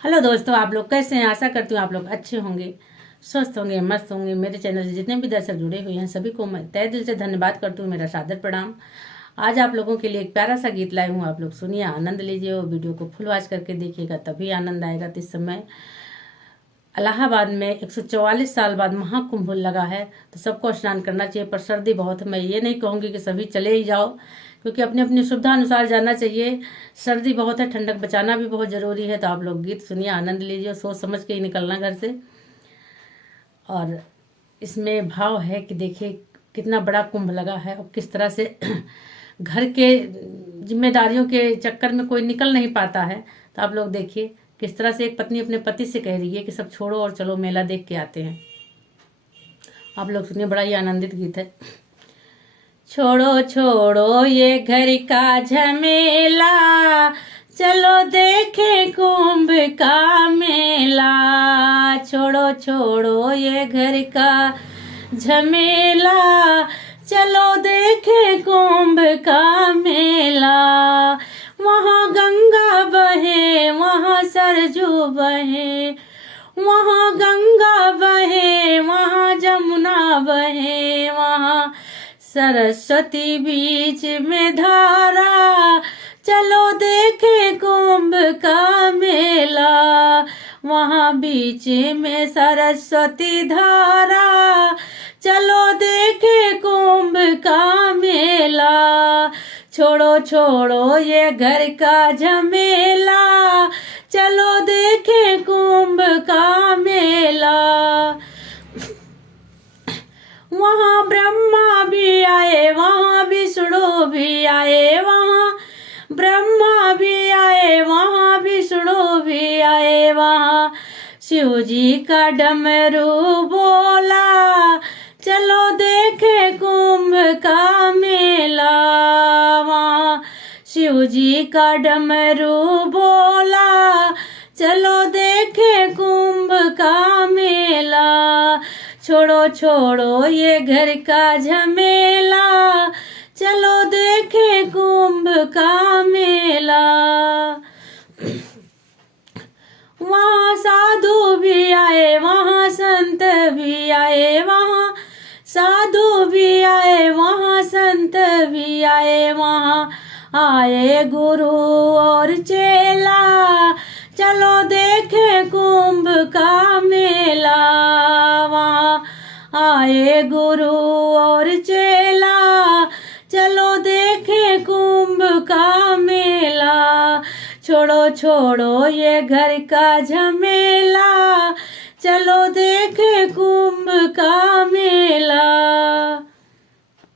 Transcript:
Hello दोस्तों, आप लोग कैसे हैं? आशा करती हूँ आप लोग अच्छे होंगे, स्वस्थ होंगे, मस्त होंगे। मेरे चैनल से जितने भी दर्शक जुड़े हुए हैं सभी को मैं तहे दिल से धन्यवाद करती हूँ। मेरा सादर प्रणाम। आज आप लोगों के लिए एक प्यारा सा गीत लाई हूँ, आप लोग सुनिए, आनंद लीजिए और वीडियो को फुल वॉच करके देखिएगा, तभी आनंद आएगा। तो इस समय इलाहाबाद में 144 साल बाद महाकुंभ लगा है, तो सबको स्नान करना चाहिए। पर सर्दी बहुत है, मैं ये नहीं कहूँगी कि सभी चले ही जाओ, क्योंकि अपनी अपनी सुविधा अनुसार जाना चाहिए। सर्दी बहुत है, ठंडक बचाना भी बहुत ज़रूरी है। तो आप लोग गीत सुनिए, आनंद लीजिए, सोच समझ के ही निकलना घर से। और इसमें भाव है कि देखिए कितना बड़ा कुंभ लगा है और किस तरह से घर के जिम्मेदारियों के चक्कर में कोई निकल नहीं पाता है। तो आप लोग देखिए किस तरह से एक पत्नी अपने पति से कह रही है कि सब छोड़ो और चलो मेला देख के आते हैं। आप लोग सुनिए, बड़ा ही आनंदित गीत है। छोड़ो छोड़ो ये घर का झमेला, चलो देखे कुंभ का मेला। छोड़ो छोड़ो ये घर का झमेला, चलो देखे कुंभ का मेला। वहाँ गंगा बहे, वहाँ सरजू बहे, वहाँ गंगा बहे, वहाँ जमुना बहे, वहाँ सरस्वती बीच में धारा। चलो देखे कुंभ का मेला, वहाँ बीच में सरस्वती धारा। चलो देखे कुंभ का मेला। छोड़ो छोड़ो ये घर का झमेला, चलो देखे कुंभ का मेला। वहाँ ब्रह्मा भी आए, वहाँ विष्णु भी आए, वहाँ ब्रह्मा भी आए, वहाँ विष्णु भी आए, वहाँ शिव जी का डमरू बोला। चलो देखे कुंभ का मेला, वहाँ शिव जी का डमरू बोला। चलो देखे कुंभ का मेला। छोड़ो छोड़ो ये घर का झमेला, चलो देखे कुंभ का मेला। वहाँ साधु भी आए, वहाँ संत भी आए, वहाँ साधु भी आए, वहाँ संत भी आए, वहाँ आए गुरु और चेला। चलो देखे कुंभ का मेला, वहाँ आए गुरु और चेला। चलो देखे कुंभ का मेला। छोड़ो छोड़ो ये घर का झमेला, चलो देखे कुंभ का